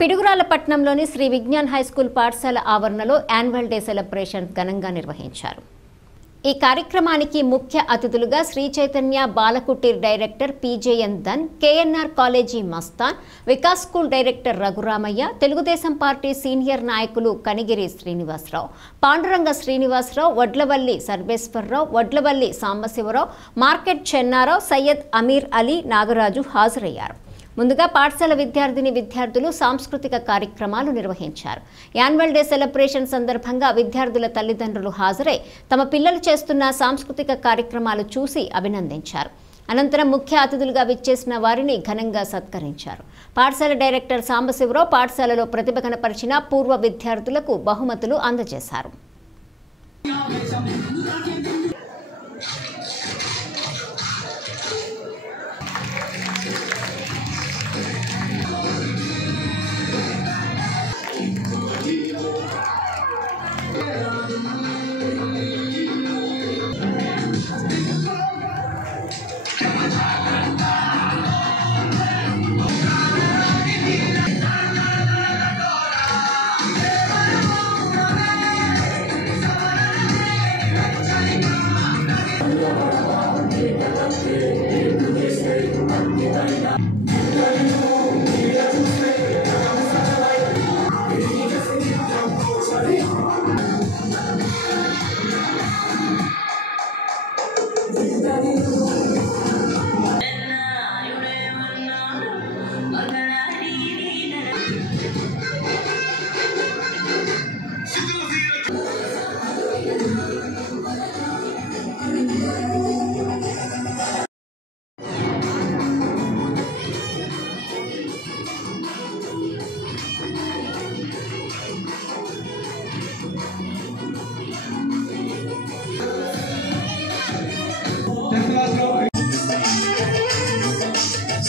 పిడుగురాలపట్నంలోని Shri Vignan high school పాఠశాల ఆవరణలో annual day celebration ఘనంగా నిర్వహించారు. ఈ కార్యక్రమానికి ముఖ్య అతిథులుగా Shri Chaitanya Balakuteer director PJN Dhan, KNR college Mastan, Vikas school director Raghuramaiah, Telugu Desam party senior నాయకులు కనిగిరి శ్రీనివాసరావు, పాండురంగ శ్రీనివాసరావు, వడ్లవల్లి సర్వేశ్వరరావు, వడ్లవల్లి సాంబశివరావు, మార్కెట్ చెన్నారావు, సయ్యద్ అమీర్ అలీ, నాగరాజు హాజరయ్యారు. ముందుగా పాఠశాల విద్యార్థులు సాంస్కృతిక కార్యక్రమాలు నిర్వహించారు. యాన్యువల్ డే సెలబ్రేషన్ సందర్భంగా విద్యార్థుల తల్లిదండ్రులు హాజరై తమ పిల్లలు చేస్తున్న సాంస్కృతిక కార్యక్రమాలు చూసి అభినందించారు. అనంతరం ముఖ్య అతిథులుగా విచ్చేసిన వారిని ఘనంగా సత్కరించారు. పాఠశాల డైరెక్టర్ సాంబశివరావు పాఠశాలలో ప్రతిభ కనపరిచిన పూర్వ విద్యార్థులకు బహుమతులు అందజేశారు.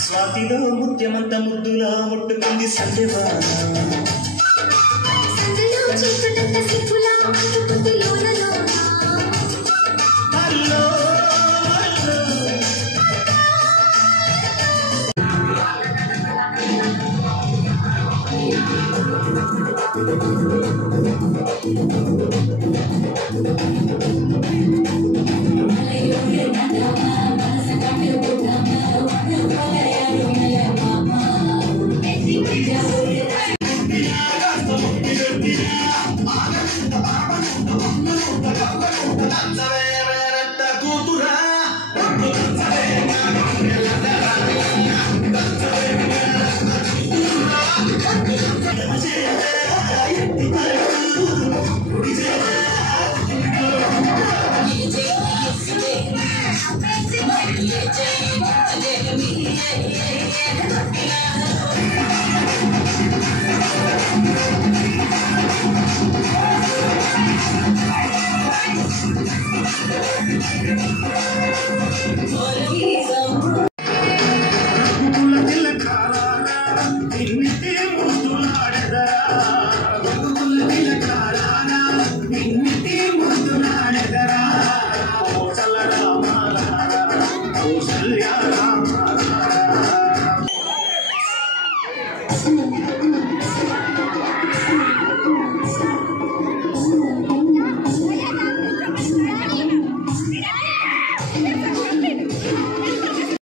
స్వాతిలో ముత్యమంత ముద్దులా ముట్టుకుంది సందేవాన